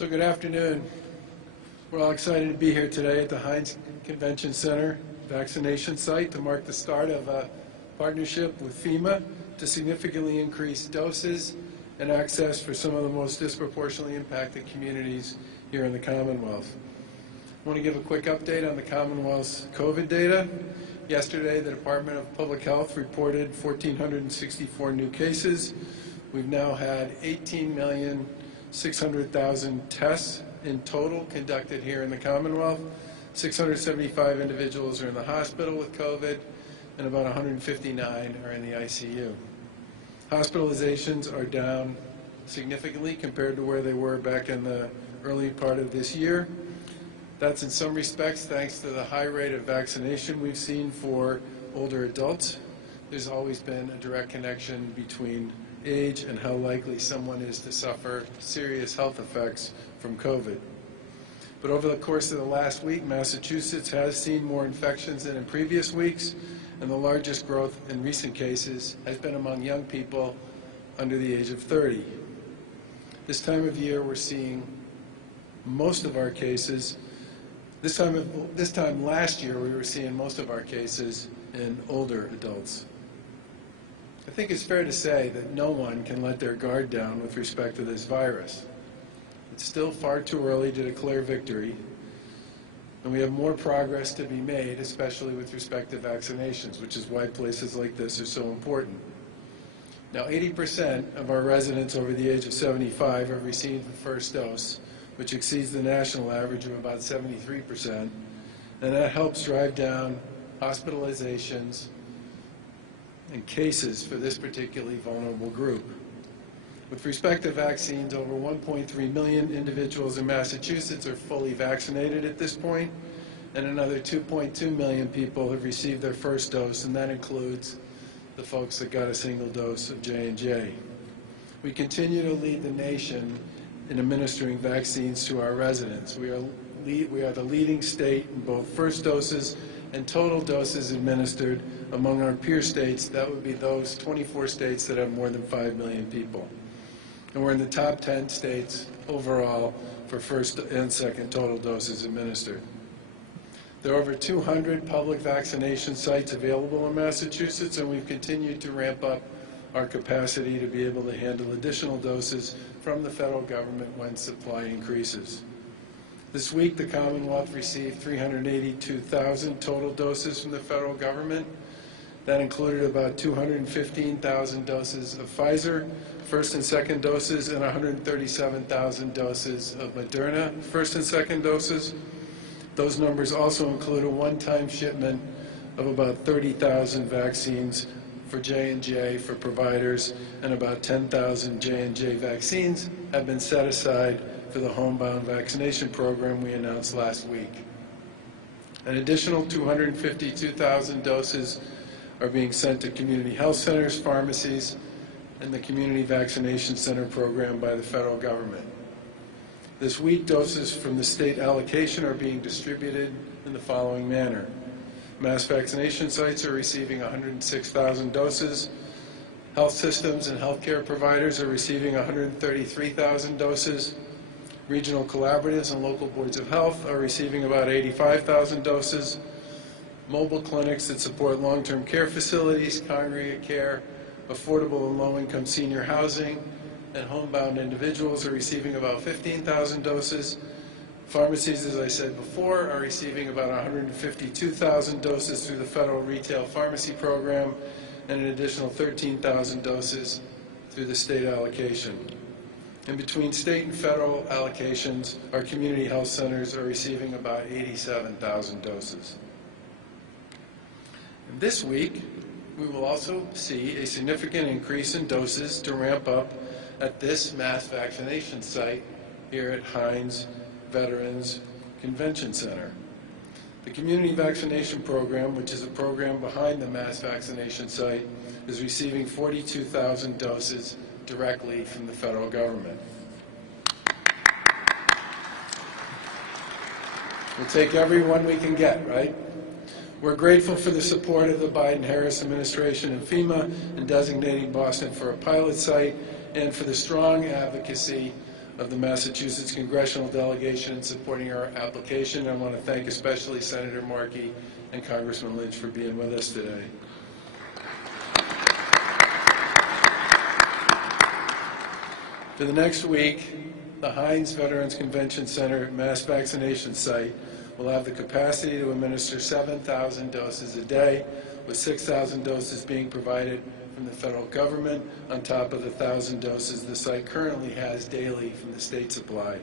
So good afternoon. We're all excited to be here today at the Hynes Convention Center vaccination site to mark the start of a partnership with FEMA to significantly increase doses and access for some of the most disproportionately impacted communities here in the Commonwealth. I want to give a quick update on the Commonwealth's COVID data. Yesterday, the Department of Public Health reported 1,464 new cases. We've now had 18,600,000 tests in total conducted here in the Commonwealth. 675 individuals are in the hospital with COVID, and about 159 are in the ICU. Hospitalizations are down significantly compared to where they were back in the early part of this year. That's in some respects thanks to the high rate of vaccination we've seen for older adults. There's always been a direct connection between age and how likely someone is to suffer serious health effects from COVID. But over the course of the last week, Massachusetts has seen more infections than in previous weeks, and the largest growth in recent cases has been among young people under the age of 30. This time of year, we're seeing most of our cases. This time last year, we were seeing most of our cases in older adults. I think it's fair to say that no one can let their guard down with respect to this virus. It's still far too early to declare victory, and we have more progress to be made, especially with respect to vaccinations, which is why places like this are so important. Now, 80% of our residents over the age of 75 have received the first dose, which exceeds the national average of about 73%, and that helps drive down hospitalizations and cases for this particularly vulnerable group. With respect to vaccines, over 1.3 million individuals in Massachusetts are fully vaccinated at this point, and another 2.2 million people have received their first dose, and that includes the folks that got a single dose of J&J. We continue to lead the nation in administering vaccines to our residents. We are the leading state in both first doses and total doses administered among our peer states. That would be those 24 states that have more than 5 million people. And we're in the top 10 states overall for first and second total doses administered. There are over 200 public vaccination sites available in Massachusetts, and we've continued to ramp up our capacity to be able to handle additional doses from the federal government when supply increases. This week, the Commonwealth received 382,000 total doses from the federal government. That included about 215,000 doses of Pfizer, first and second doses, and 137,000 doses of Moderna, first and second doses. Those numbers also include a one-time shipment of about 30,000 vaccines for J&J for providers, and about 10,000 J&J vaccines have been set aside for the homebound vaccination program we announced last week. An additional 252,000 doses are being sent to community health centers, pharmacies, and the Community Vaccination Center program by the federal government. This week, doses from the state allocation are being distributed in the following manner. Mass vaccination sites are receiving 106,000 doses. Health systems and healthcare providers are receiving 133,000 doses. Regional collaboratives and local boards of health are receiving about 85,000 doses. Mobile clinics that support long-term care facilities, congregate care, affordable and low-income senior housing, and homebound individuals are receiving about 15,000 doses. Pharmacies, as I said before, are receiving about 152,000 doses through the federal retail pharmacy program, and an additional 13,000 doses through the state allocation. And between state and federal allocations, our community health centers are receiving about 87,000 doses. And this week, we will also see a significant increase in doses to ramp up at this mass vaccination site here at Hynes Veterans Convention Center. The Community Vaccination Program, which is a program behind the mass vaccination site, is receiving 42,000 doses directly from the federal government. We'll take every one we can get, right? We're grateful for the support of the Biden-Harris administration and FEMA in designating Boston for a pilot site, and for the strong advocacy of the Massachusetts congressional delegation supporting our application. I want to thank especially Senator Markey and Congressman Lynch for being with us today. For the next week, the Hynes Convention Center mass vaccination site will have the capacity to administer 7,000 doses a day, with 6,000 doses being provided from the federal government on top of the 1,000 doses the site currently has daily from the state supply.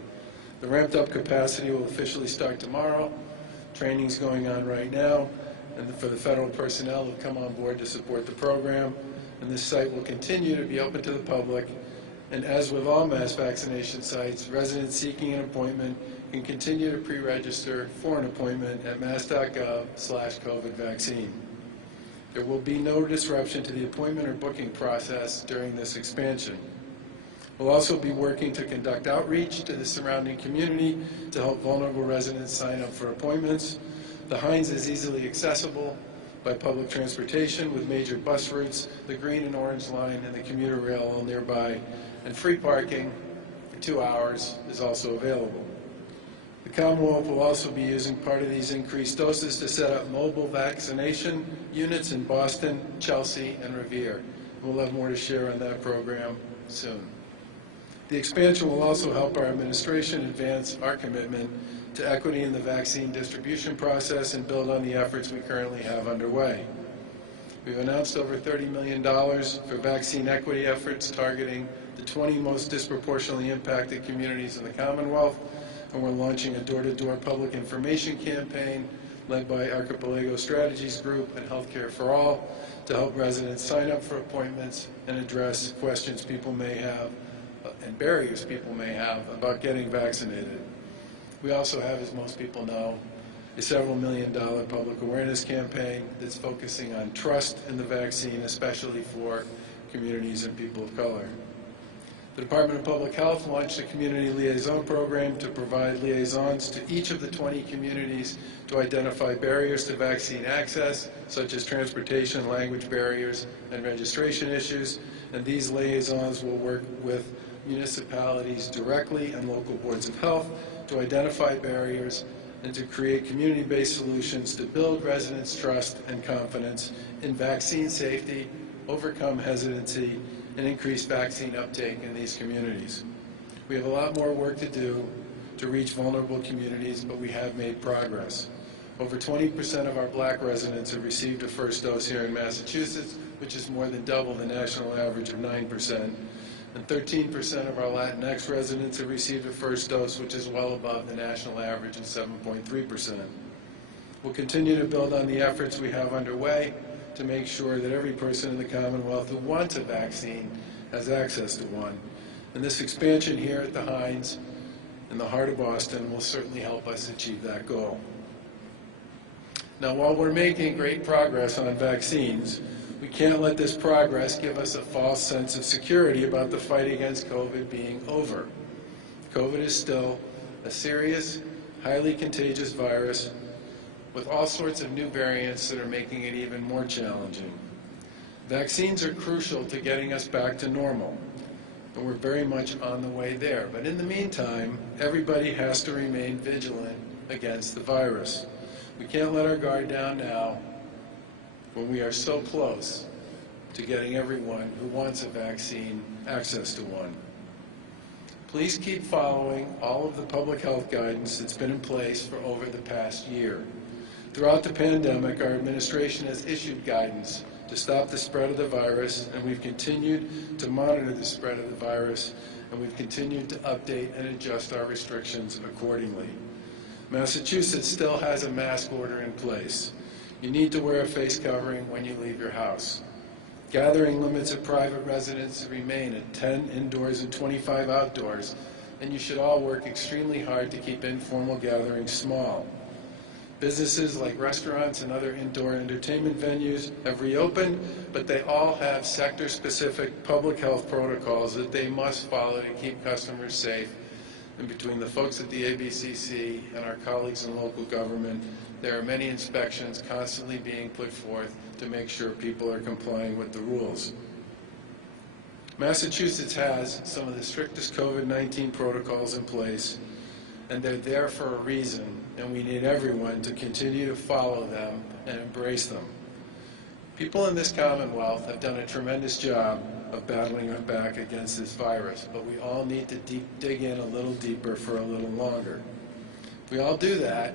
The ramped up capacity will officially start tomorrow. Training's going on right now, and for the federal personnel who come on board to support the program. And this site will continue to be open to the public. And as with all mass vaccination sites, residents seeking an appointment can continue to pre-register for an appointment at mass.gov/COVID-vaccine. There will be no disruption to the appointment or booking process during this expansion. We'll also be working to conduct outreach to the surrounding community to help vulnerable residents sign up for appointments. The Hynes is easily accessible by public transportation with major bus routes, the Green and Orange Line, and the commuter rail all nearby, and free parking for 2 hours is also available. The Commonwealth will also be using part of these increased doses to set up mobile vaccination units in Boston, Chelsea, and Revere. We'll have more to share on that program soon. The expansion will also help our administration advance our commitment to equity in the vaccine distribution process and build on the efforts we currently have underway. We've announced over $30 million for vaccine equity efforts targeting the 20 most disproportionately impacted communities in the Commonwealth, and we're launching a door-to-door public information campaign led by Archipelago Strategies Group and Healthcare for All to help residents sign up for appointments and address questions people may have and barriers people may have about getting vaccinated. We also have, as most people know, a several million-dollar public awareness campaign that's focusing on trust in the vaccine, especially for communities and people of color. The Department of Public Health launched a community liaison program to provide liaisons to each of the 20 communities to identify barriers to vaccine access, such as transportation, language barriers, and registration issues. And these liaisons will work with municipalities directly and local boards of health to identify barriers and to create community-based solutions to build residents' trust and confidence in vaccine safety, overcome hesitancy, and increase vaccine uptake in these communities. We have a lot more work to do to reach vulnerable communities, but we have made progress. Over 20% of our black residents have received a first dose here in Massachusetts, which is more than double the national average of 9%. And 13% of our Latinx residents have received a first dose, which is well above the national average of 7.3%. We'll continue to build on the efforts we have underway to make sure that every person in the Commonwealth who wants a vaccine has access to one. And this expansion here at the Hynes in the heart of Boston will certainly help us achieve that goal. Now, while we're making great progress on vaccines, we can't let this progress give us a false sense of security about the fight against COVID being over. COVID is still a serious, highly contagious virus with all sorts of new variants that are making it even more challenging. Vaccines are crucial to getting us back to normal, and we're very much on the way there. But in the meantime, everybody has to remain vigilant against the virus. We can't let our guard down now when we are so close to getting everyone who wants a vaccine access to one. Please keep following all of the public health guidance that's been in place for over the past year. Throughout the pandemic, our administration has issued guidance to stop the spread of the virus, and we've continued to monitor the spread of the virus, and we've continued to update and adjust our restrictions accordingly. Massachusetts still has a mask order in place. You need to wear a face covering when you leave your house. Gathering limits at private residences remain at 10 indoors and 25 outdoors, and you should all work extremely hard to keep informal gatherings small. Businesses like restaurants and other indoor entertainment venues have reopened, but they all have sector-specific public health protocols that they must follow to keep customers safe. And between the folks at the ABCC and our colleagues in local government, there are many inspections constantly being put forth to make sure people are complying with the rules. Massachusetts has some of the strictest COVID-19 protocols in place, and they're there for a reason, and we need everyone to continue to follow them and embrace them. People in this Commonwealth have done a tremendous job of battling back against this virus, but we all need to dig in a little deeper for a little longer. If we all do that,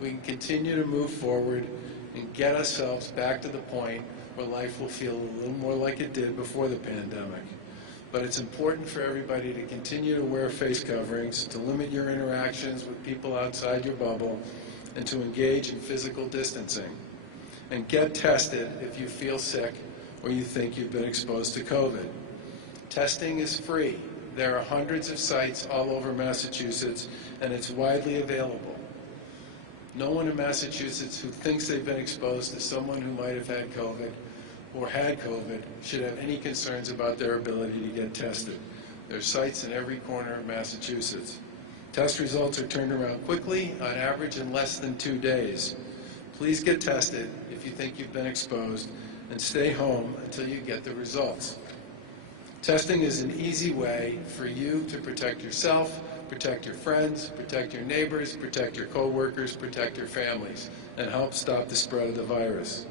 we can continue to move forward and get ourselves back to the point where life will feel a little more like it did before the pandemic. But it's important for everybody to continue to wear face coverings, to limit your interactions with people outside your bubble, and to engage in physical distancing. And get tested if you feel sick or you think you've been exposed to COVID. Testing is free. There are hundreds of sites all over Massachusetts, and it's widely available. No one in Massachusetts who thinks they've been exposed to someone who might have had COVID or had COVID should have any concerns about their ability to get tested. There are sites in every corner of Massachusetts. Test results are turned around quickly, on average in less than 2 days. Please get tested if you think you've been exposed, and stay home until you get the results. Testing is an easy way for you to protect yourself, protect your friends, protect your neighbors, protect your co-workers, protect your families, and help stop the spread of the virus.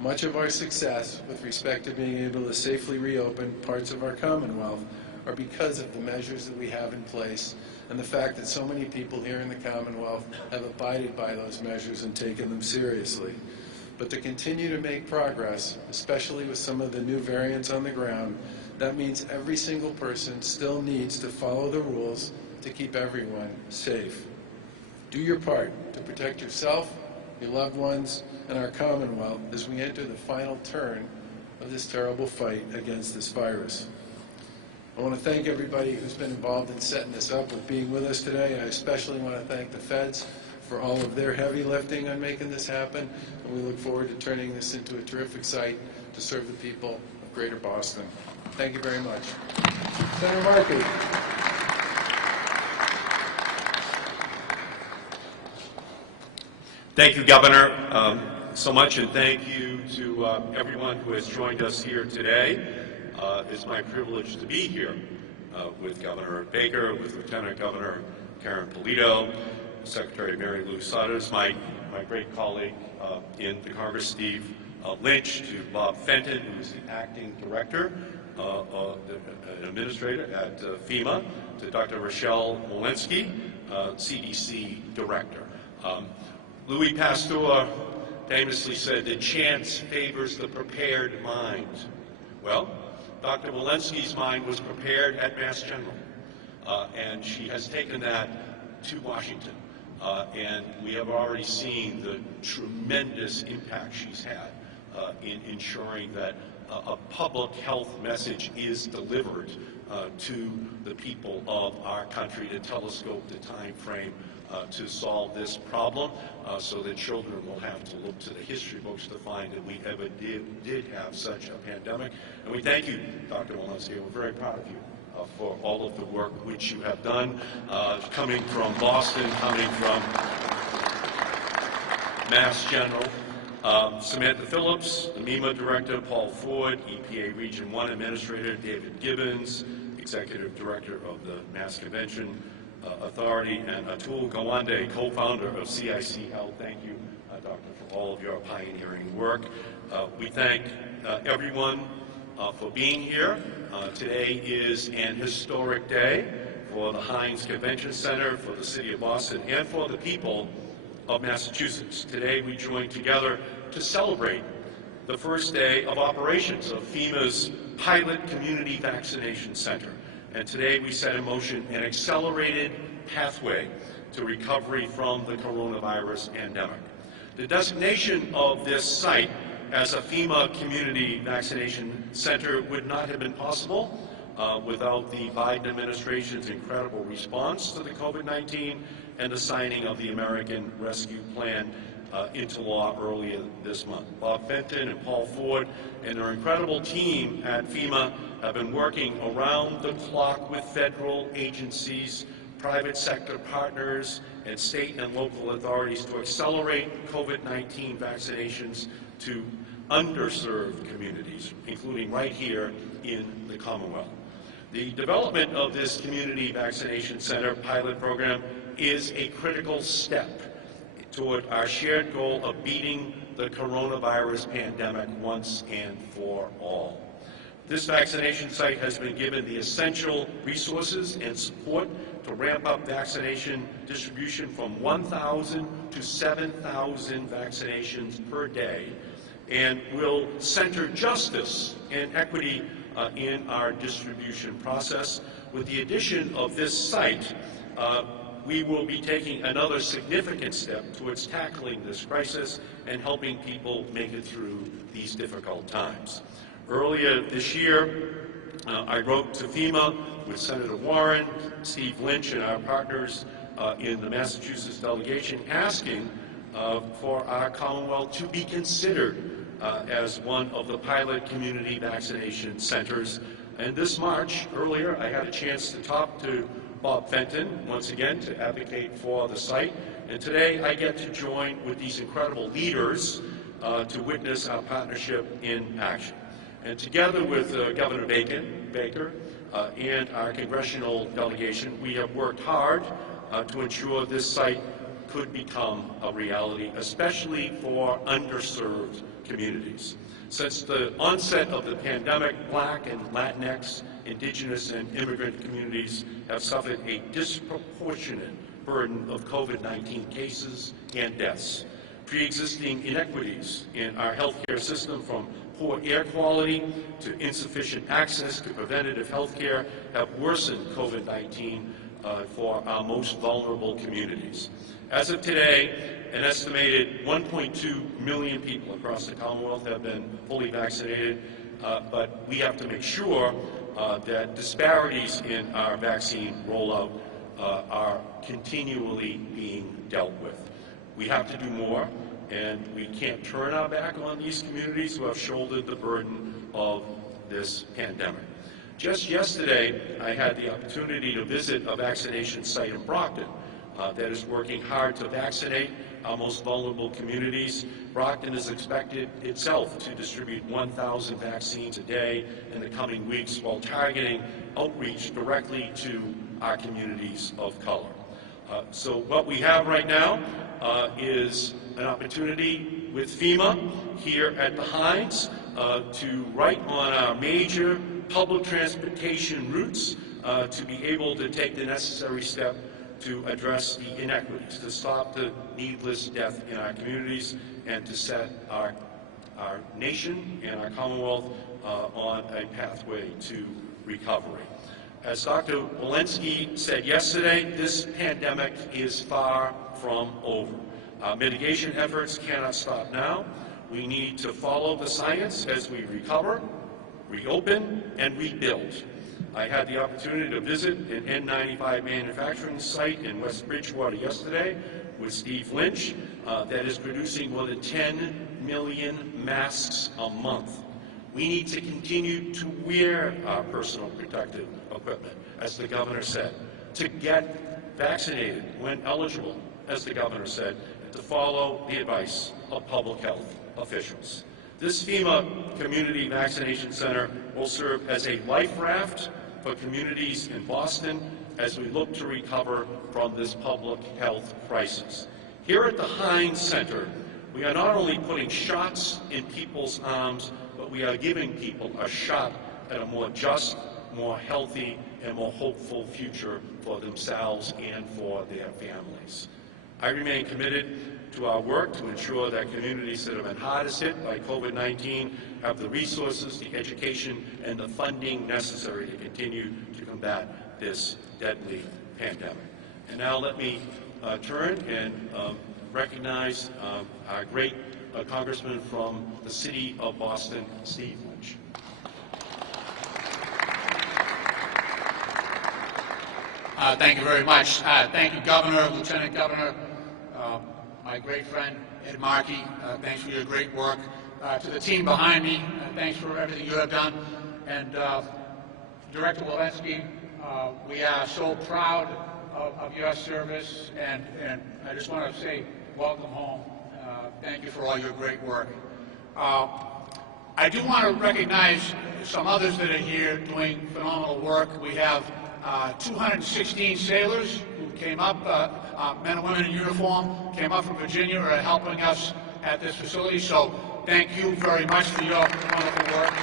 Much of our success with respect to being able to safely reopen parts of our Commonwealth are because of the measures that we have in place and the fact that so many people here in the Commonwealth have abided by those measures and taken them seriously. But to continue to make progress, especially with some of the new variants on the ground, that means every single person still needs to follow the rules to keep everyone safe. Do your part to protect yourself, your loved ones, and our Commonwealth as we enter the final turn of this terrible fight against this virus. I want to thank everybody who's been involved in setting this up with being with us today. I especially want to thank the feds for all of their heavy lifting on making this happen, and we look forward to turning this into a terrific site to serve the people of Greater Boston. Thank you very much. Senator Markey. Thank you, Governor, so much, and thank you to everyone who has joined us here today. It's my privilege to be here with Governor Baker, with Lieutenant Governor Karyn Polito, Secretary Mary Lou Sutters, my great colleague in the Congress, Steve Lynch, to Bob Fenton, who is the acting director, administrator at FEMA, to Dr. Rochelle Walensky, CDC director. Louis Pasteur famously said that chance favors the prepared mind. Well, Dr. Walensky's mind was prepared at Mass General, and she has taken that to Washington. And we have already seen the tremendous impact she's had in ensuring that a public health message is delivered to the people of our country to telescope the time frame to solve this problem, so that children will have to look to the history books to find that we ever did have such a pandemic. And we thank you, Dr. Walensky. We're very proud of you for all of the work which you have done, coming from Boston, coming from Mass General. Samantha Phillips, the MEMA Director, Paul Ford, EPA Region 1 Administrator, David Gibbons, Executive Director of the Mass Convention Authority, and Atul Gawande, co-founder of CIC Health. Thank you, Doctor, for all of your pioneering work. We thank everyone for being here. Today is an historic day for the Hynes Convention Center, for the City of Boston, and for the people of Massachusetts. Today we join together to celebrate the first day of operations of FEMA's pilot community vaccination center. And today we set in motion an accelerated pathway to recovery from the coronavirus pandemic. The designation of this site as a FEMA community vaccination center would not have been possible without the Biden administration's incredible response to the COVID-19 and the signing of the American Rescue Plan into law earlier this month. Bob Fenton and Paul Ford and their incredible team at FEMA have been working around the clock with federal agencies, private sector partners, and state and local authorities to accelerate COVID-19 vaccinations to underserved communities, including right here in the Commonwealth. The development of this community vaccination center pilot program is a critical step toward our shared goal of beating the coronavirus pandemic once and for all. This vaccination site has been given the essential resources and support to ramp up vaccination distribution from 1,000 to 7,000 vaccinations per day, and will center justice and equity in our distribution process. With the addition of this site, we will be taking another significant step towards tackling this crisis and helping people make it through these difficult times. Earlier this year, I wrote to FEMA with Senator Warren, Steve Lynch, and our partners in the Massachusetts delegation, asking for our Commonwealth to be considered as one of the pilot community vaccination centers. And this March, earlier, I had a chance to talk to Bob Fenton, once again, to advocate for the site. And today, I get to join with these incredible leaders to witness our partnership in action. And together with Governor Baker and our congressional delegation, we have worked hard to ensure this site could become a reality, especially for underserved communities. Since the onset of the pandemic, Black and Latinx, Indigenous and immigrant communities have suffered a disproportionate burden of COVID-19 cases and deaths. Pre-existing inequities in our healthcare system, from poor air quality to insufficient access to preventative health care, have worsened COVID-19 for our most vulnerable communities. As of today, an estimated 1.2 million people across the Commonwealth have been fully vaccinated, but we have to make sure that disparities in our vaccine rollout are continually being dealt with. We have to do more, and we can't turn our back on these communities who have shouldered the burden of this pandemic. Just yesterday, I had the opportunity to visit a vaccination site in Brockton that is working hard to vaccinate our most vulnerable communities. Brockton is expected itself to distribute 1,000 vaccines a day in the coming weeks, while targeting outreach directly to our communities of color. So what we have right now is an opportunity with FEMA here at the Hynes to write on our major public transportation routes to be able to take the necessary step to address the inequities, to stop the needless death in our communities, and to set our nation and our Commonwealth on a pathway to recovery. As Dr. Walensky said yesterday, this pandemic is far from over. Our mitigation efforts cannot stop now. We need to follow the science as we recover, reopen, and rebuild. I had the opportunity to visit an N95 manufacturing site in West Bridgewater yesterday with Steve Lynch that is producing more than 10 million masks a month. We need to continue to wear our personal protective equipment, as the governor said, to get vaccinated when eligible, as the governor said, and to follow the advice of public health officials. This FEMA Community Vaccination Center will serve as a life raft for communities in Boston as we look to recover from this public health crisis. Here at the Hynes Center, we are not only putting shots in people's arms, but we are giving people a shot at a more just, more healthy, and more hopeful future for themselves and for their families. I remain committed to our work to ensure that communities that have been hardest hit by COVID-19 have the resources, the education, and the funding necessary to continue to combat this deadly pandemic. And now let me turn and recognize our great congressman from the city of Boston, Steve Lynch. Thank you very much. Thank you, Governor, Lieutenant Governor, my great friend Ed Markey. Thanks for your great work. To the team behind me, thanks for everything you have done. And Director Walensky, we are so proud of your service, and I just want to say welcome home. Thank you for all your great work. I do want to recognize some others that are here doing phenomenal work. We have 216 sailors who came up, men and women in uniform, came up from Virginia, are helping us at this facility. So thank you very much for your wonderful work.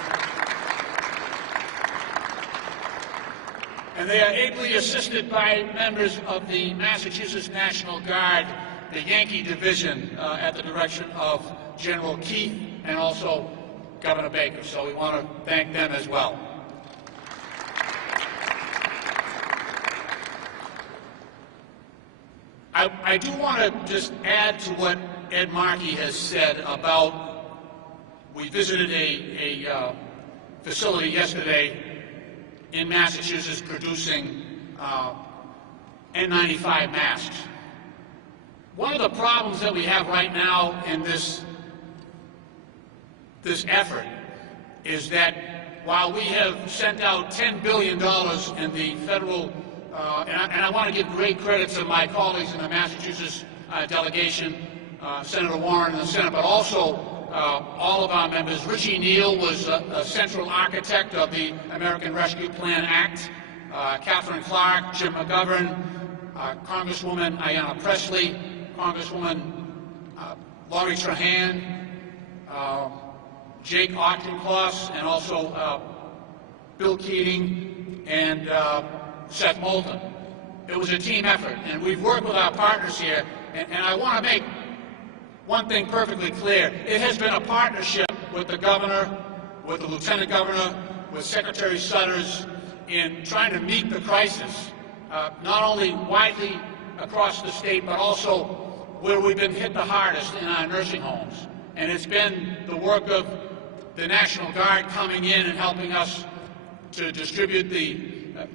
And they are ably assisted by members of the Massachusetts National Guard, the Yankee Division, at the direction of General Keith and also Governor Baker. So we want to thank them as well. I do want to just add to what Ed Markey has said about, we visited a facility yesterday in Massachusetts producing N95 masks. One of the problems that we have right now in this effort is that while we have sent out $10 billion in the federal, and I want to give great credit to my colleagues in the Massachusetts delegation, Senator Warren in the Senate, but also all of our members. Richie Neal was a central architect of the American Rescue Plan Act. Catherine Clark, Jim McGovern, Congresswoman Ayanna Pressley, Congresswoman Laurie Trahan, Jake Auchincloss, and also Bill Keating and Seth Moulton. It was a team effort, and we've worked with our partners here, and I want to make one thing perfectly clear. It has been a partnership with the governor, with the lieutenant governor, with Secretary Sutters in trying to meet the crisis, not only widely across the state, but also where we've been hit the hardest in our nursing homes. And it's been the work of the National Guard coming in and helping us to distribute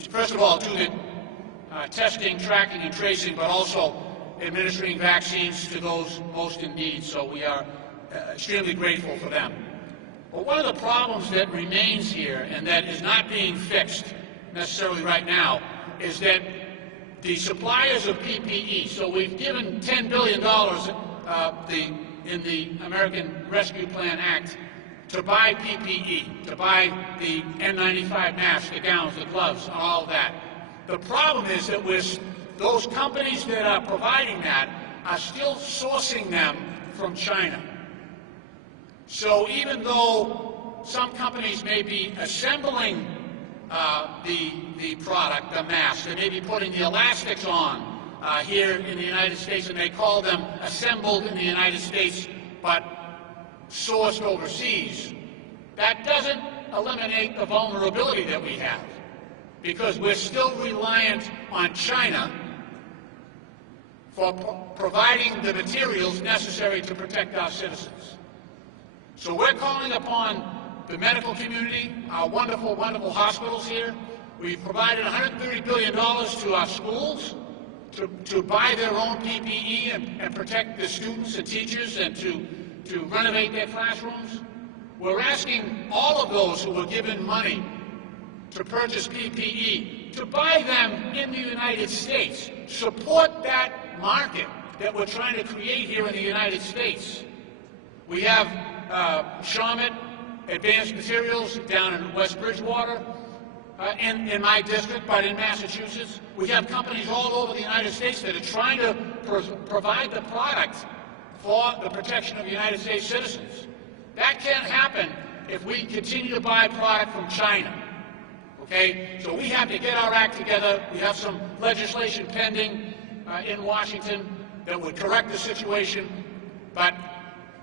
first of all, do the testing, tracking, and tracing, but also administering vaccines to those most in need. So we are extremely grateful for them. But one of the problems that remains here, and that is not being fixed necessarily right now, is that the suppliers of PPE, so we've given $10 billion in the American Rescue Plan Act to buy PPE, to buy the N95 masks, the gowns, the gloves, and all of that. The problem is that those companies that are providing that are still sourcing them from China. So even though some companies may be assembling the product, the mask, they may be putting the elastics on here in the United States, and they call them assembled in the United States, but sourced overseas, that doesn't eliminate the vulnerability that we have, because we're still reliant on China for providing the materials necessary to protect our citizens. So we're calling upon the medical community, our wonderful, wonderful hospitals here. We've provided $130 billion to our schools to buy their own PPE and protect the students and teachers and to renovate their classrooms. We're asking all of those who were given money to purchase PPE to buy them in the United States. Support that market that we're trying to create here in the United States. We have Shawmut Advanced Materials down in West Bridgewater, in my district, but in Massachusetts. We have companies all over the United States that are trying to provide the product for the protection of United States citizens. That can't happen if we continue to buy product from China. Okay? So we have to get our act together. We have some legislation pending in Washington that would correct the situation. But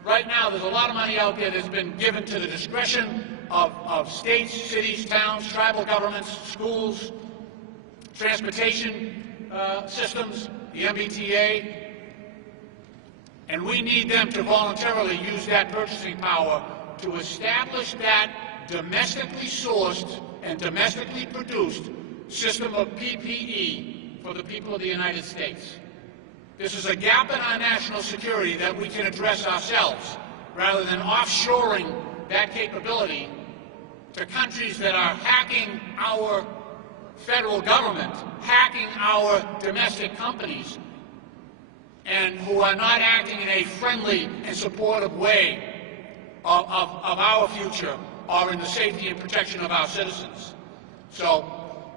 right now, there's a lot of money out there that's been given to the discretion of states, cities, towns, tribal governments, schools, transportation systems, the MBTA. And we need them to voluntarily use that purchasing power to establish that domestically sourced and domestically produced system of PPE for the people of the United States. This is a gap in our national security that we can address ourselves, rather than offshoring that capability to countries that are hacking our federal government, hacking our domestic companies, and who are not acting in a friendly and supportive way of our future or in the safety and protection of our citizens. So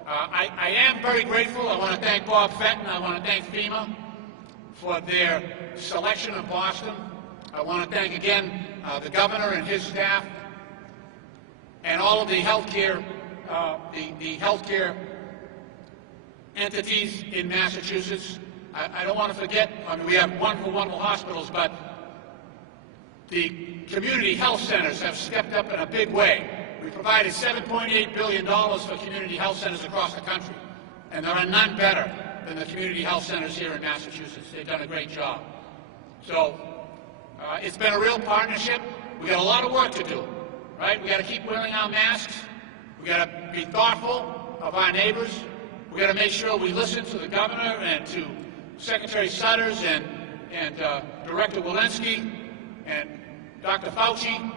I am very grateful. I want to thank Bob Fenton. I want to thank FEMA for their selection of Boston. I want to thank again the governor and his staff and all of the healthcare entities in Massachusetts. I don't want to forget, I mean, we have wonderful hospitals, but the community health centers have stepped up in a big way. We provided $7.8 billion for community health centers across the country, and there are none better than the community health centers here in Massachusetts. They've done a great job. So it's been a real partnership. We got a lot of work to do, right? We got to keep wearing our masks. We got to be thoughtful of our neighbors. We got to make sure we listen to the governor and to Secretary Sutters and Director Walensky and Dr. Fauci.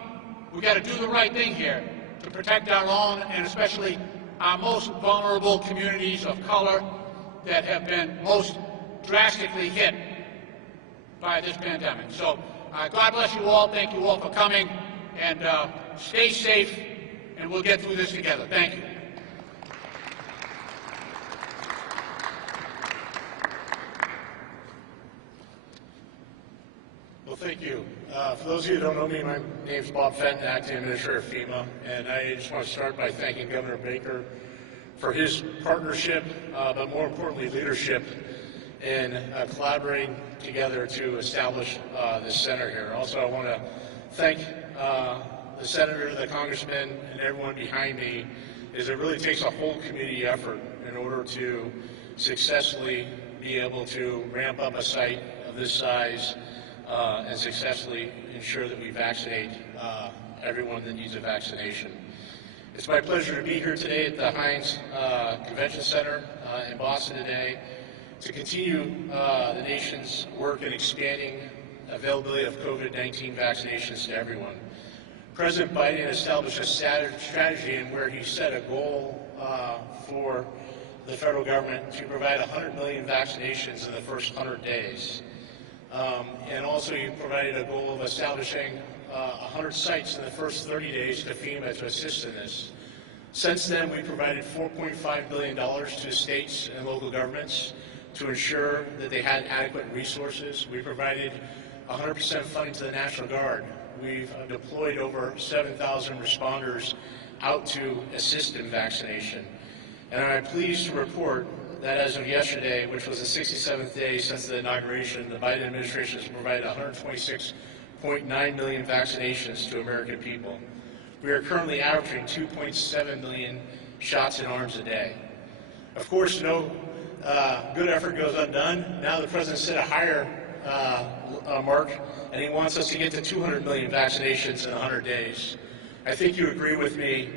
We got to do the right thing here to protect our own and especially our most vulnerable communities of color that have been most drastically hit by this pandemic. So God bless you all. Thank you all for coming, and stay safe, and we'll get through this together. Thank you. Well, thank you. For those of you who don't know me, my name's Bob Fenton, Acting Administrator of FEMA, and I just want to start by thanking Governor Baker for his partnership, but more importantly, leadership in collaborating together to establish this center here. Also, I want to thank the senator, the congressman, and everyone behind me, as it really takes a whole community effort in order to successfully be able to ramp up a site of this size and successfully ensure that we vaccinate everyone that needs a vaccination. It's my pleasure to be here today at the Hynes Convention Center in Boston today to continue the nation's work in expanding availability of COVID-19 vaccinations to everyone. President Biden established a strategy in where he set a goal for the federal government to provide 100 million vaccinations in the first 100 days. And also he provided a goal of establishing 100 sites in the first 30 days to FEMA to assist in this. Since then, we provided $4.5 billion to states and local governments to ensure that they had adequate resources. We provided 100% funding to the National Guard. We've deployed over 7,000 responders out to assist in vaccination. And I'm pleased to report that as of yesterday, which was the 67th day since the inauguration, the Biden administration has provided 126.9 million vaccinations to American people. We are currently averaging 2.7 million shots in arms a day. Of course, no good effort goes undone. Now the president set a higher mark, and he wants us to get to 200 million vaccinations in 100 days. I think you agree with me.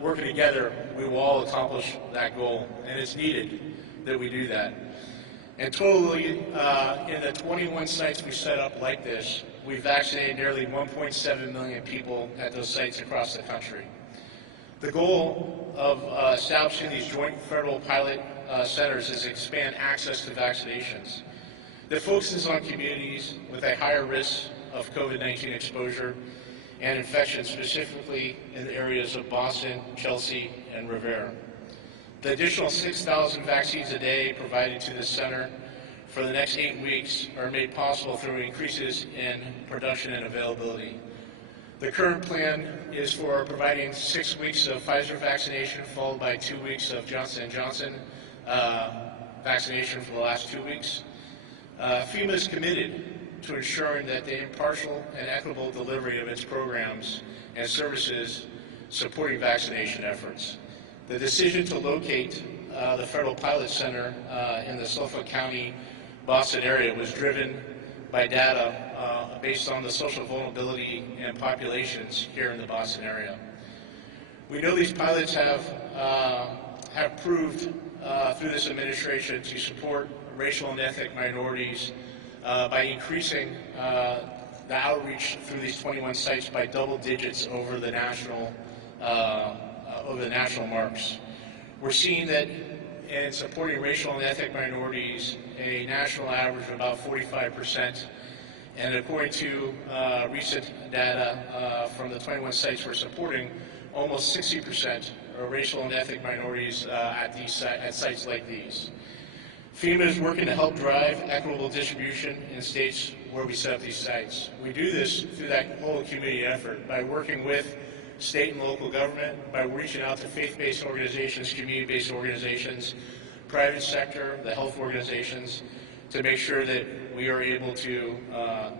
Working together, we will all accomplish that goal, and it's needed that we do that. And totally, in the 21 sites we set up like this, we vaccinated nearly 1.7 million people at those sites across the country. The goal of establishing these joint federal pilot centers is to expand access to vaccinations that focuses on communities with a higher risk of COVID-19 exposure and infection, specifically in the areas of Boston, Chelsea, and Revere. The additional 6,000 vaccines a day provided to the center for the next 8 weeks are made possible through increases in production and availability. The current plan is for providing 6 weeks of Pfizer vaccination, followed by 2 weeks of Johnson & Johnson vaccination for the last 2 weeks. FEMA is committed to ensuring that the impartial and equitable delivery of its programs and services supporting vaccination efforts. The decision to locate the Federal Pilot Center in the Suffolk County, Boston area was driven by data based on the social vulnerability and populations here in the Boston area. We know these pilots have proved through this administration to support racial and ethnic minorities by increasing the outreach through these 21 sites by double digits over the national marks. We're seeing that in supporting racial and ethnic minorities, a national average of about 45%, And according to recent data from the 21 sites we're supporting, almost 60% are racial and ethnic minorities at sites like these. FEMA is working to help drive equitable distribution in states where we set up these sites. We do this through that whole community effort by working with state and local government, by reaching out to faith-based organizations, community-based organizations, private sector, the health organizations, to make sure that we are able to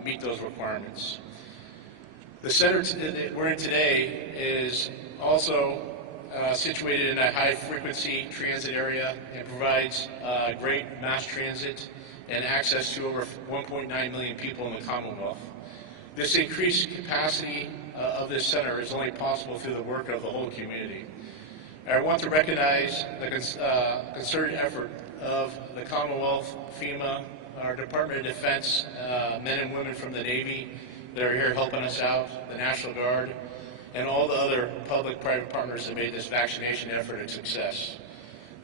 meet those requirements. The center that we're in today is also situated in a high-frequency transit area and provides great mass transit and access to over 1.9 million people in the Commonwealth. This increased capacity of this center is only possible through the work of the whole community. I want to recognize the concerted effort of the Commonwealth, FEMA, our Department of Defense, men and women from the Navy that are here helping us out, the National Guard, and all the other public-private partners that made this vaccination effort a success.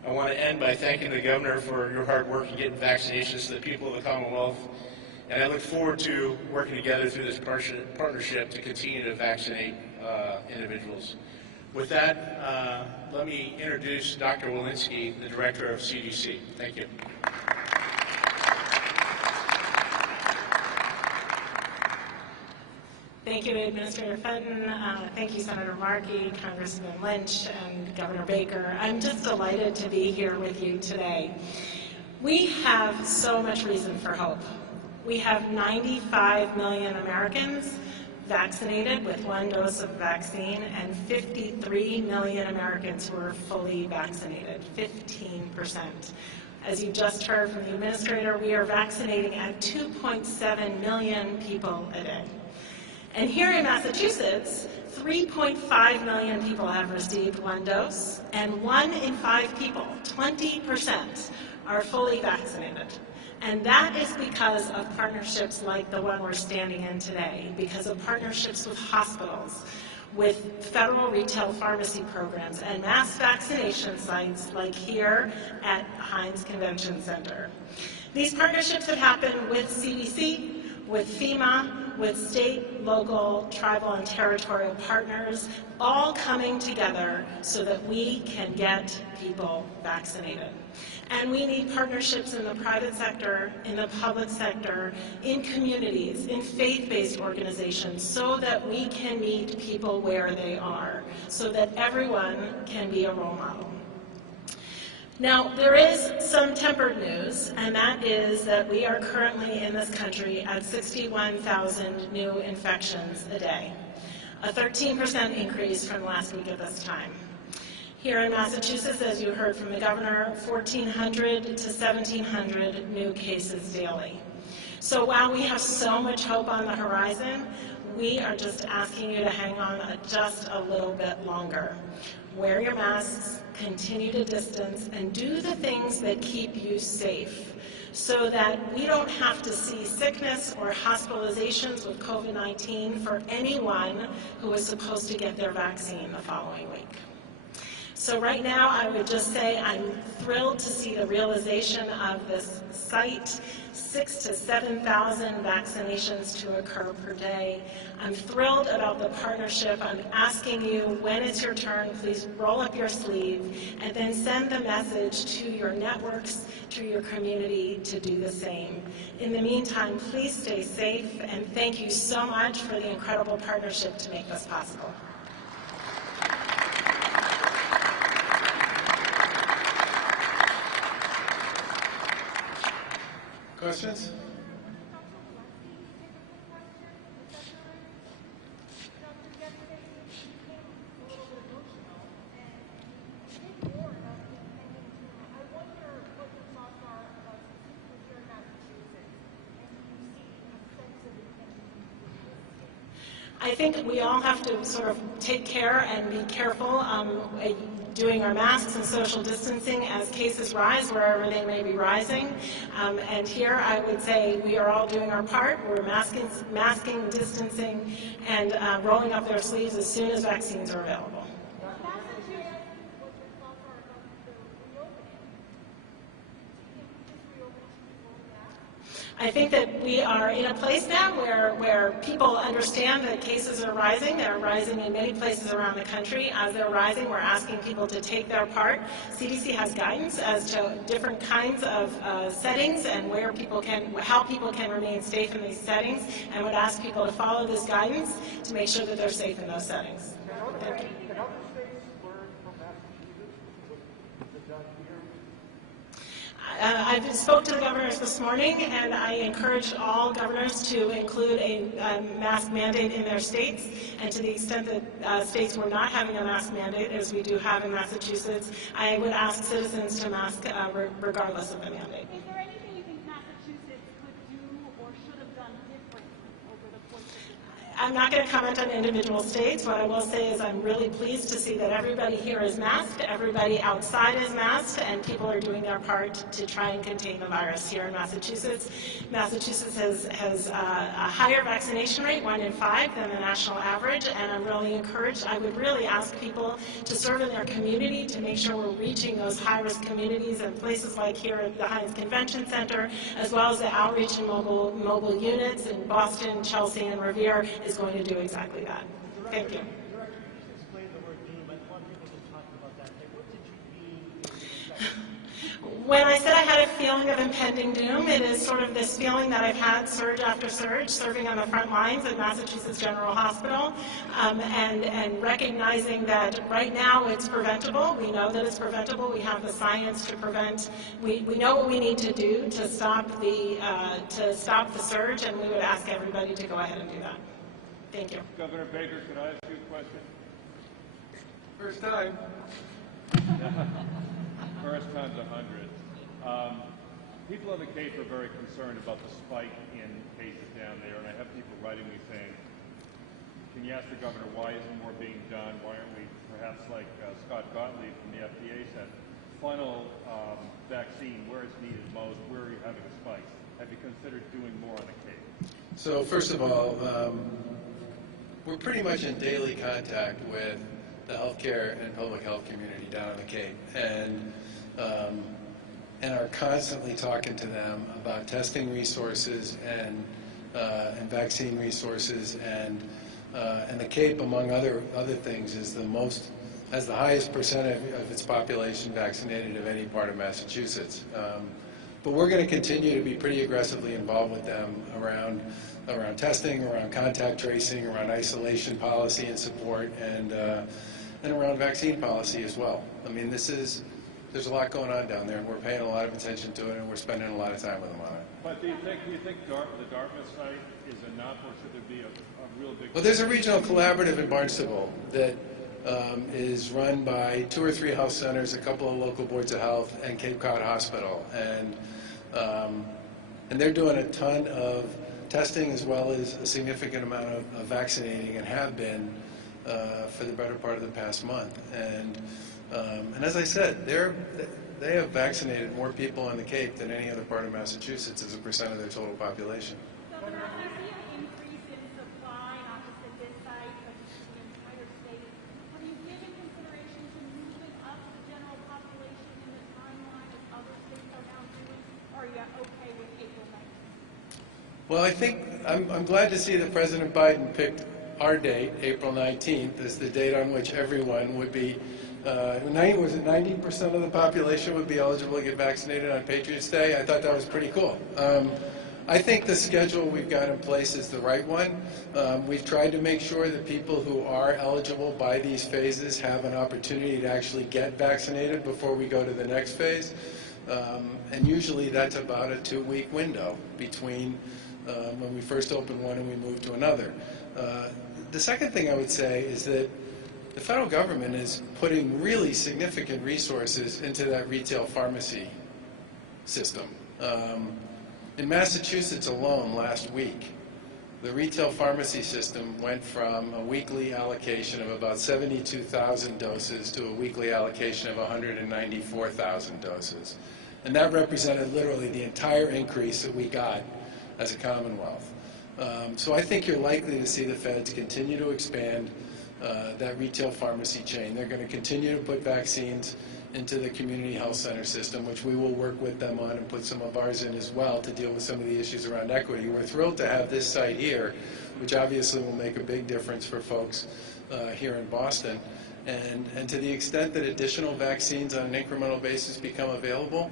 I want to end by thanking the Governor for your hard work in getting vaccinations to the people of the Commonwealth, and I look forward to working together through this partnership to continue to vaccinate individuals. With that, let me introduce Dr. Walensky, the Director of CDC. Thank you. Thank you, Administrator Fenton. Thank you, Senator Markey, Congressman Lynch, and Governor Baker. I'm just delighted to be here with you today. We have so much reason for hope. We have 95 million Americans vaccinated with one dose of vaccine and 53 million Americans who are fully vaccinated, 15%. As you just heard from the Administrator, we are vaccinating at 2.7 million people a day. And here in Massachusetts, 3.5 million people have received one dose, and 1 in 5 people, 20%, are fully vaccinated. And that is because of partnerships like the one we're standing in today, because of partnerships with hospitals, with federal retail pharmacy programs, and mass vaccination sites like here at Hynes Convention Center. These partnerships have happened with CDC, with FEMA, with state, local, tribal, and territorial partners, all coming together so that we can get people vaccinated. And we need partnerships in the private sector, in the public sector, in communities, in faith-based organizations, so that we can meet people where they are, so that everyone can be a role model. Now, there is some tempered news, and that is that we are currently in this country at 61,000 new infections a day, a 13% increase from last week at this time. Here in Massachusetts, as you heard from the Governor, 1,400 to 1,700 new cases daily. So while we have so much hope on the horizon, we are just asking you to hang on just a little bit longer. Wear your masks, continue to distance, and do the things that keep you safe so that we don't have to see sickness or hospitalizations with COVID-19 for anyone who is supposed to get their vaccine the following week. So right now, I would just say I'm thrilled to see the realization of this site, 6,000 to 7,000 vaccinations to occur per day. I'm thrilled about the partnership. I'm asking you, when it's your turn, please roll up your sleeve and then send the message to your networks, to your community to do the same. In the meantime, please stay safe, and thank you so much for the incredible partnership to make this possible. Questions? I think we all have to sort of take care and be careful doing our masks and social distancing as cases rise wherever they may be rising. And here I would say we are all doing our part. We're masking, distancing, and rolling up their sleeves as soon as vaccines are available. I think that we are in a place now where people understand that cases are rising. They're rising in many places around the country. As they're rising, we're asking people to take their part. CDC has guidance as to different kinds of settings and how people can remain safe in these settings, and would ask people to follow this guidance to make sure that they're safe in those settings. Thank you. I spoke to the governors this morning, and I encouraged all governors to include a mask mandate in their states. And to the extent that states were not having a mask mandate, as we do have in Massachusetts, I would ask citizens to mask regardless of the mandate. Is there anything you think Massachusetts could do or should have done differently over the course of the year? I'm not going to comment on individual states. What I will say is I'm really pleased to see that everybody here is masked, everybody outside is masked, and people are doing their part to try and contain the virus here in Massachusetts. Massachusetts has a higher vaccination rate, 1 in 5, than the national average, and I'm really encouraged. I would really ask people to serve in their community to make sure we're reaching those high-risk communities and places like here at the Hynes Convention Center, as well as the outreach and mobile units in Boston, Chelsea, and Revere is going to do exactly that. Thank you. Director, you just explained the word doom. I want people to talk about that. What did you mean? When I said I had a feeling of impending doom, it is sort of this feeling that I've had surge after surge, serving on the front lines at Massachusetts General Hospital, and recognizing that right now it's preventable. We know that it's preventable. We have the science to prevent. We know what we need to do to stop the surge, and we would ask everybody to go ahead and do that. Thank you. Governor Baker, could I ask you a question? First time. First time's 100. People on the Cape are very concerned about the spike in cases down there, and I have people writing me saying, can you ask the governor why isn't more being done? Why aren't we perhaps like Scott Gottlieb from the FDA said, final vaccine where it's needed most, where are you having the spikes? Have you considered doing more on the Cape? So first of all, we're pretty much in daily contact with the healthcare and public health community down on the Cape, and are constantly talking to them about testing resources and vaccine resources, and the Cape, among other things, has the highest percent of its population vaccinated of any part of Massachusetts. But we're going to continue to be pretty aggressively involved with them around testing, around contact tracing, around isolation policy and support, and around vaccine policy as well. I mean, there's a lot going on down there, and we're paying a lot of attention to it, and we're spending a lot of time with them on it. But do you think the Dartmouth site is enough, or should there be a real big... Well, there's a regional collaborative in Barnstable that is run by 2 or 3 health centers, a couple of local boards of health, and Cape Cod Hospital, and they're doing a ton of testing as well as a significant amount of vaccinating, and have been for the better part of the past month. And as I said, they have vaccinated more people on the Cape than any other part of Massachusetts as a percent of their total population. Governor, I see an increase in supply, not just at this site, but in the entire state. Have you given consideration to moving up the general population in the timeline as other states are now doing, or are you okay with April 19th? Well, I think I'm glad to see that President Biden picked our date, April 19th, as the date on which everyone would be, was it 90% of the population would be eligible to get vaccinated on Patriots Day? I thought that was pretty cool. I think the schedule we've got in place is the right one. We've tried to make sure that people who are eligible by these phases have an opportunity to actually get vaccinated before we go to the next phase. And usually that's about a 2-week window between when we first open one and we move to another. The second thing I would say is that the federal government is putting really significant resources into that retail pharmacy system. In Massachusetts alone last week, the retail pharmacy system went from a weekly allocation of about 72,000 doses to a weekly allocation of 194,000 doses. And that represented literally the entire increase that we got as a Commonwealth. So I think you're likely to see the feds continue to expand that retail pharmacy chain. They're going to continue to put vaccines into the community health center system, which we will work with them on and put some of ours in as well to deal with some of the issues around equity. We're thrilled to have this site here, which obviously will make a big difference for folks here in Boston. And to the extent that additional vaccines on an incremental basis become available,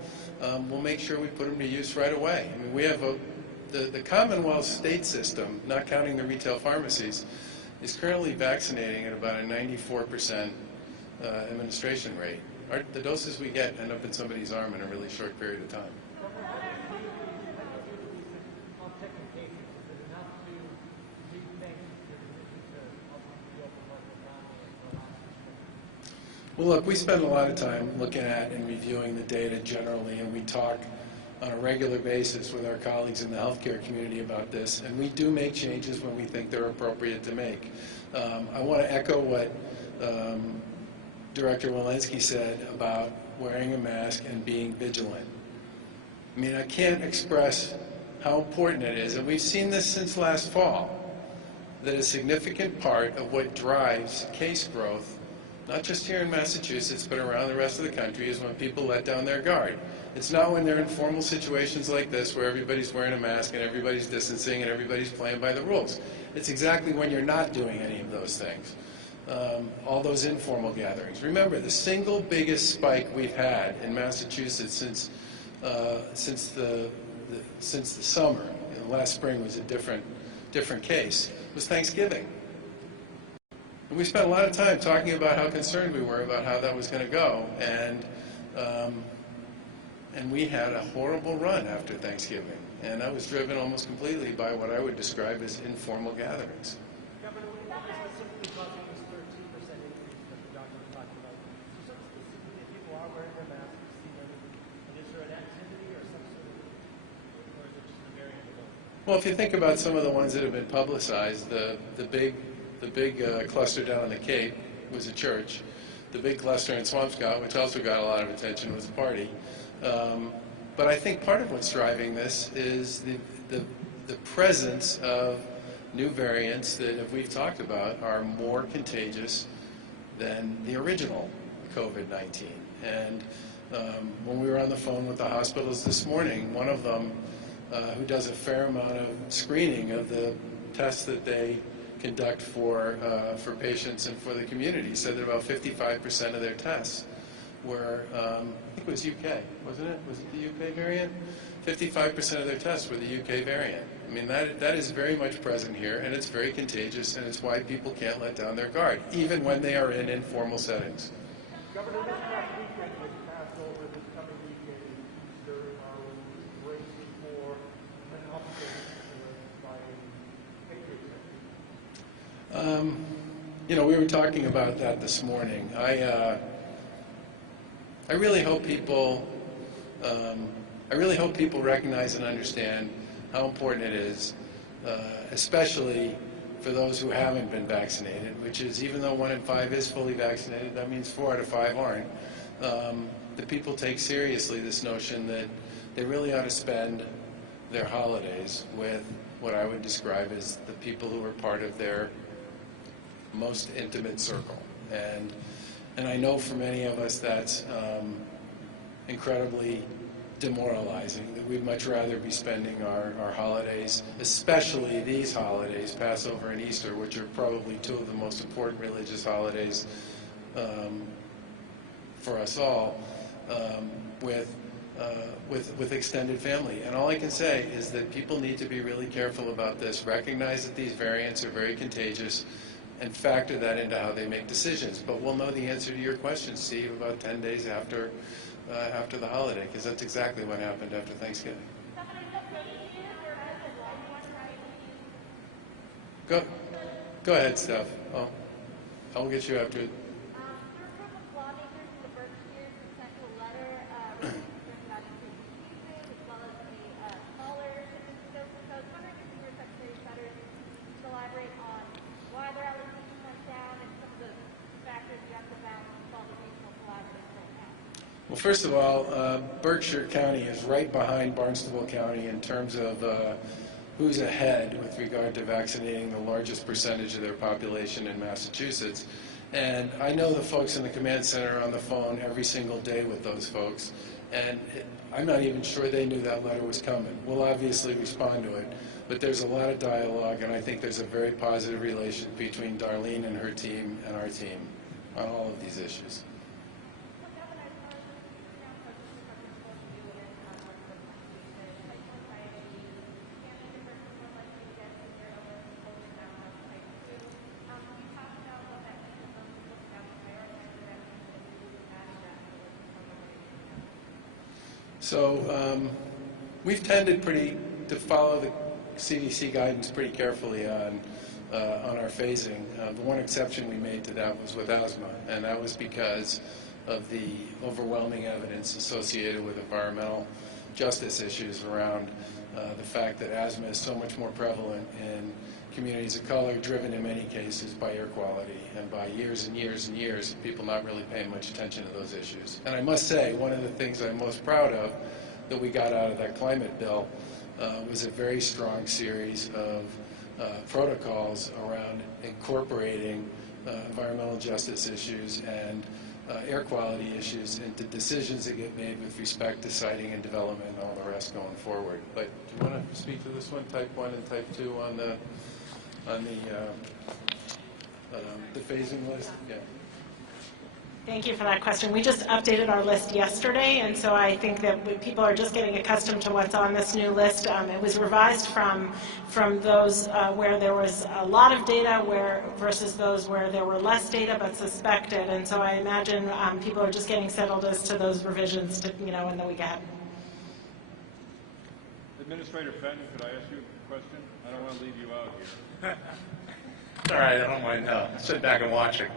we'll make sure we put them to use right away. I mean, we have the Commonwealth state system, not counting the retail pharmacies, is currently vaccinating at about a 94% administration rate. The doses we get end up in somebody's arm in a really short period of time. Well, look, we spend a lot of time looking at and reviewing the data generally, and we talk on a regular basis with our colleagues in the healthcare community about this, and we do make changes when we think they're appropriate to make. I want to echo what Director Walensky said about wearing a mask and being vigilant. I mean, I can't express how important it is, and we've seen this since last fall, that a significant part of what drives case growth, not just here in Massachusetts, but around the rest of the country, is when people let down their guard. It's not when they're in formal situations like this where everybody's wearing a mask and everybody's distancing and everybody's playing by the rules. It's exactly when you're not doing any of those things. All those informal gatherings. Remember, the single biggest spike we've had in Massachusetts since the summer, last spring was a different case, was Thanksgiving. And we spent a lot of time talking about how concerned we were about how that was going to go, and we had a horrible run after Thanksgiving, and I was driven almost completely by what I would describe as informal gatherings. Governor, what is specifically causing this 13% increase that the doctor was talking about? So specifically, if people are wearing their masks, you see them, and is there an activity or some sort of, or is it just a variant of both? Well, if you think about some of the ones that have been publicized, the big cluster down on the Cape was a church. The big cluster in Swampscott, which also got a lot of attention, was a party. But I think part of what's driving this is the presence of new variants that, as we've talked about, are more contagious than the original COVID-19. And when we were on the phone with the hospitals this morning, one of them, who does a fair amount of screening of the tests that they conduct for patients and for the community, said that about 55% of their tests were, I think it was UK, wasn't it? Was it the UK variant? 55% of their tests were the UK variant. I mean, that is very much present here, and it's very contagious, and it's why people can't let down their guard, even when they are in informal settings. Governor, this past weekend was Passover, this coming weekend is Easter, bracing for an uptick by Patriots. You know, we were talking about that this morning. I really hope people recognize and understand how important it is, especially for those who haven't been vaccinated, which is, even though 1 in 5 is fully vaccinated, that means 4 out of 5 aren't, that people take seriously this notion that they really ought to spend their holidays with what I would describe as the people who are part of their most intimate circle. And I know for many of us that's incredibly demoralizing, that we'd much rather be spending our holidays, especially these holidays, Passover and Easter, which are probably 2 of the most important religious holidays for us all, with extended family. And all I can say is that people need to be really careful about this, recognize that these variants are very contagious, and factor that into how they make decisions. But we'll know the answer to your question, Steve, about 10 days after the holiday, because that's exactly what happened after Thanksgiving. Go ahead, Steph. I will get you after. Well, first of all, Berkshire County is right behind Barnstable County in terms of who's ahead with regard to vaccinating the largest percentage of their population in Massachusetts. And I know the folks in the command center are on the phone every single day with those folks, and I'm not even sure they knew that letter was coming. We'll obviously respond to it, but there's a lot of dialogue, and I think there's a very positive relation between Darlene and her team and our team on all of these issues. So we've tended to follow the CDC guidance pretty carefully on our phasing. The one exception we made to that was with asthma, and that was because of the overwhelming evidence associated with environmental justice issues around the fact that asthma is so much more prevalent in communities of color, driven in many cases by air quality and by years and years and years of people not really paying much attention to those issues. And I must say, one of the things I'm most proud of that we got out of that climate bill was a very strong series of protocols around incorporating environmental justice issues and air quality issues into decisions that get made with respect to siting and development and all the rest going forward. But do you want to speak to this one, type 1 and type 2 on the phasing list? Yeah. Thank you for that question. We just updated our list yesterday, and so I think that people are just getting accustomed to what's on this new list. It was revised from those where there was a lot of data versus those where there were less data but suspected, and so I imagine people are just getting settled as to those revisions to, in the week ahead. Administrator Fenton, could I ask you a question? I don't want to leave you out here. It's all right, I don't mind sitting back and watching.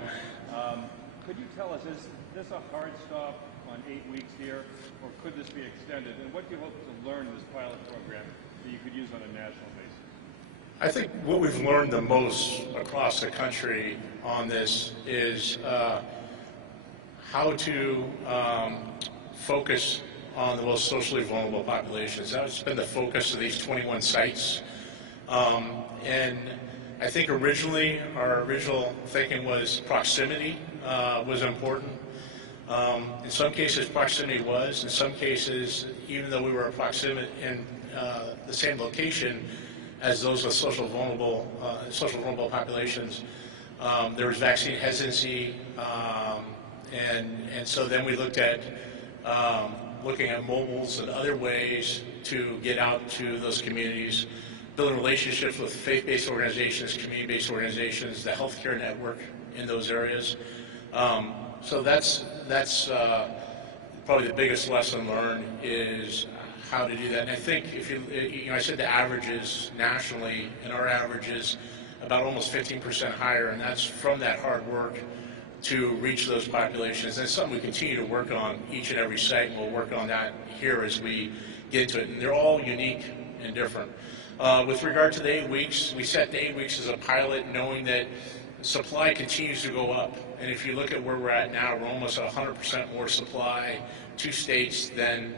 Could you tell us, is this a hard stop on 8 weeks here, or could this be extended? And what do you hope to learn in this pilot program that you could use on a national basis? I think what we've learned the most across the country on this is how to focus on the most socially vulnerable populations. That's been the focus of these 21 sites. And I think originally, our original thinking was proximity was important. In some cases, proximity was. In some cases, even though we were proximate in the same location as those with social vulnerable populations, there was vaccine hesitancy, and so then we looked at looking at mobiles and other ways to get out to those communities, building relationships with faith-based organizations, community-based organizations, the healthcare network in those areas. So that's probably the biggest lesson learned is how to do that. And I think if I said the averages nationally, and our average is about almost 15% higher, and that's from that hard work to reach those populations. That's something we continue to work on each and every site, and we'll work on that here as we get into it. And they're all unique and different. With regard to the 8 weeks, we set the 8 weeks as a pilot, knowing that supply continues to go up. And if you look at where we're at now, we're almost 100% more supply to states than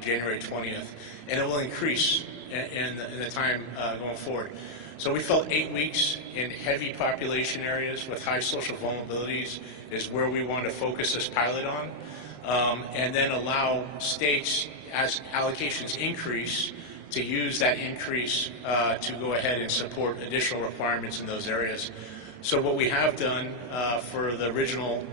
January 20th. And it will increase in the time going forward. So we felt 8 weeks in heavy population areas with high social vulnerabilities is where we want to focus this pilot on. And then allow states, as allocations increase, to use that increase to go ahead and support additional requirements in those areas. So what we have done for the original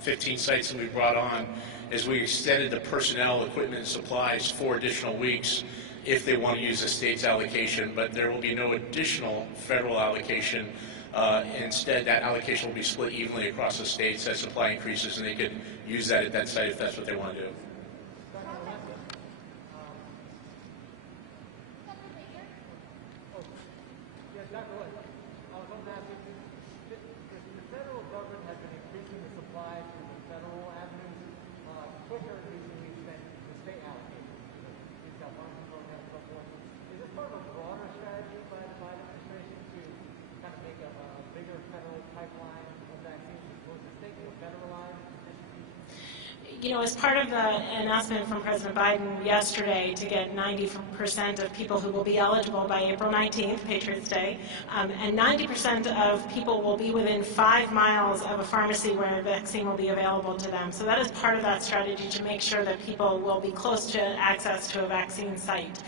15 sites that we brought on is we extended the personnel, equipment, and supplies 4 additional weeks if they want to use the state's allocation, but there will be no additional federal allocation. Instead, that allocation will be split evenly across the states as supply increases, and they could use that at that site if that's what they want to do. You know, as part of the announcement from President Biden yesterday to get 90% of people who will be eligible by April 19th, Patriots Day, and 90% of people will be within 5 miles of a pharmacy where a vaccine will be available to them. So that is part of that strategy to make sure that people will be close to access to a vaccine site.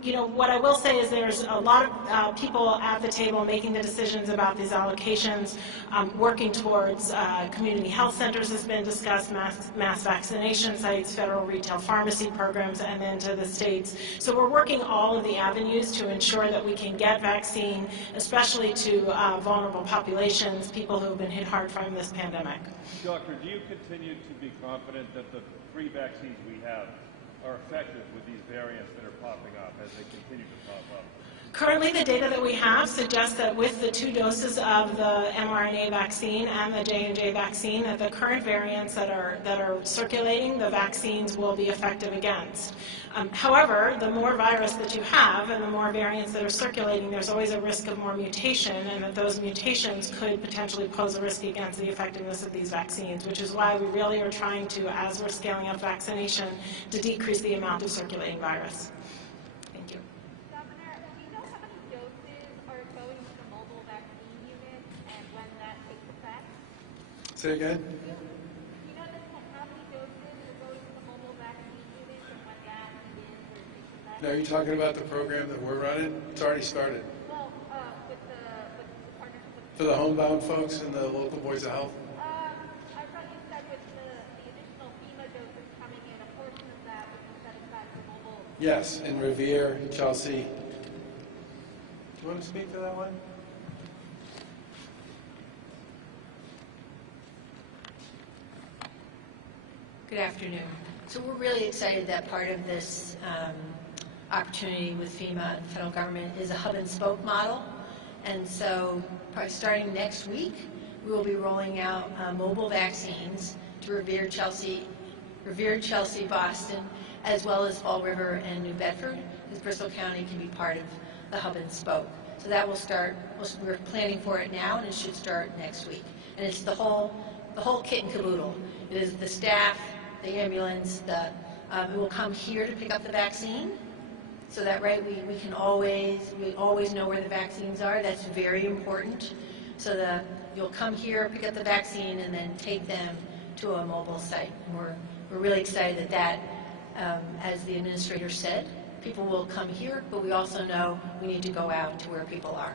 You know, what I will say is there's a lot of people at the table making the decisions about these allocations, working towards community health centers has been discussed, mass vaccination sites, federal retail pharmacy programs, and then to the states. So we're working all of the avenues to ensure that we can get vaccine, especially to vulnerable populations, people who have been hit hard from this pandemic. Doctor, do you continue to be confident that the 3 vaccines we have are effective with these variants that are popping up as they continue to pop up? Currently, the data that we have suggests that with the 2 doses of the mRNA vaccine and the J&J vaccine, that the current variants that are circulating, the vaccines will be effective against. However, the more virus that you have and the more variants that are circulating, there's always a risk of more mutation, and that those mutations could potentially pose a risk against the effectiveness of these vaccines, which is why we really are trying to, as we're scaling up vaccination, to decrease the amount of circulating virus. Thank you. Governor, do you know how many doses are going to the mobile vaccine unit and when that takes effect? Say again? Do you know how many doses are going to the mobile vaccine unit and when that begins or takes effect? Now, are you talking about the program that we're running? It's already started. Well, with the partnership with... For the homebound folks and the local boards of health? I thought you said with the additional FEMA doses coming in, a portion of that would be set aside for mobile. Yes, in Revere, Chelsea. Do you want to speak to that one? Good afternoon. So we're really excited that part of this opportunity with FEMA and the federal government is a hub and spoke model. And so probably starting next week, we will be rolling out mobile vaccines to Revere, Chelsea, Boston, as well as Fall River and New Bedford, because Bristol County can be part of the hub and spoke. So that will start, we're planning for it now, and it should start next week. And it's the whole kit and caboodle. It is the staff, the ambulance, who will come here to pick up the vaccine, so that we always know where the vaccines are. That's very important. So you'll come here, pick up the vaccine, and then take them to a mobile site. And we're really excited that as the administrator said, people will come here, but we also know we need to go out to where people are.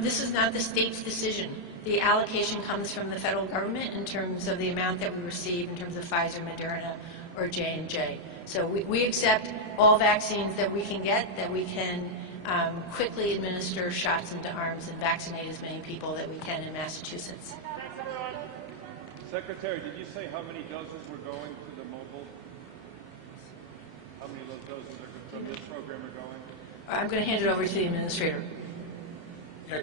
This is not the state's decision. The allocation comes from the federal government in terms of the amount that we receive in terms of Pfizer, Moderna, or J&J. So we accept all vaccines that we can get, that we can quickly administer shots into arms and vaccinate as many people that we can in Massachusetts. Secretary, did you say how many doses were going to the mobile? How many of those doses from this program are going? I'm going to hand it over to the administrator. Yeah,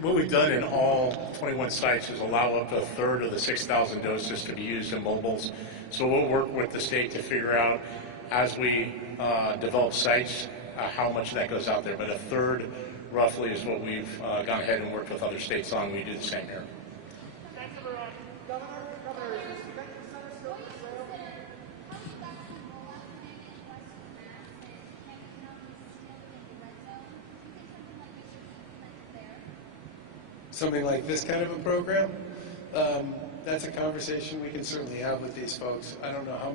what we've done in all 21 sites is allow up to a third of the 6,000 doses to be used in mobiles. So we'll work with the state to figure out, as we develop sites, how much that goes out there. But a third, roughly, is what we've gone ahead and worked with other states on. We do the same here. Thanks, everyone. Governor, is this convention center still for sale? Something like this kind of a program? That's a conversation we can certainly have with these folks. I don't know how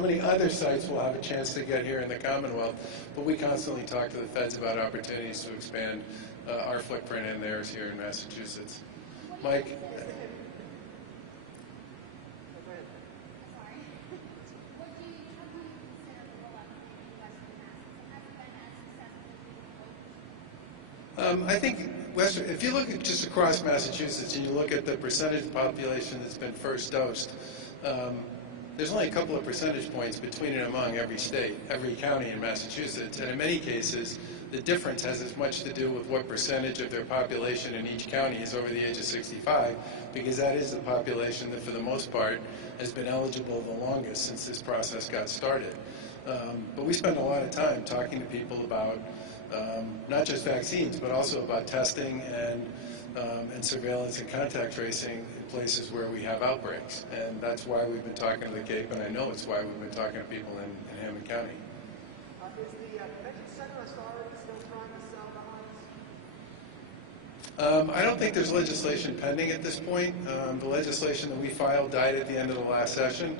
many other sites will have a chance to get here in the Commonwealth, but we constantly talk to the feds about opportunities to expand our footprint and theirs here in Massachusetts. Mike? I think if you look at just across Massachusetts and you look at the percentage of the population that's been first dosed, there's only a couple of percentage points between and among every state, every county in Massachusetts, and in many cases the difference has as much to do with what percentage of their population in each county is over the age of 65, because that is the population that for the most part has been eligible the longest since this process got started. But we spend a lot of time talking to people about not just vaccines, but also about testing and surveillance and contact tracing in places where we have outbreaks. And that's why we've been talking to the Cape, and I know it's why we've been talking to people in Hammond County. Is the convention center authority still trying to sell the Hynes? I don't think there's legislation pending at this point. The legislation that we filed died at the end of the last session.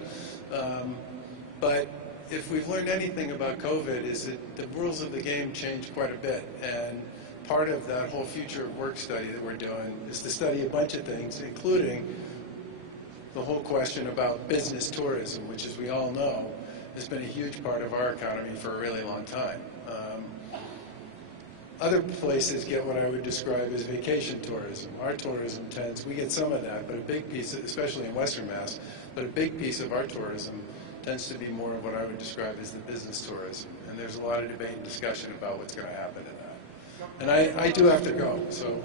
But if we've learned anything about COVID is that the rules of the game changed quite a bit. And part of that whole future of work study that we're doing is to study a bunch of things, including the whole question about business tourism, which, as we all know, has been a huge part of our economy for a really long time. Other places get what I would describe as vacation tourism. Our tourism we get some of that, but a big piece, especially in Western Mass, but a big piece of our tourism tends to be more of what I would describe as the business tourism. And there's a lot of debate and discussion about what's going to happen in that. And I do have to go, so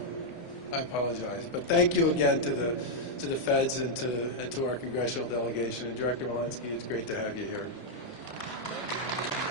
I apologize. But thank you again to the feds and to our congressional delegation. And Director Walensky, it's great to have you here.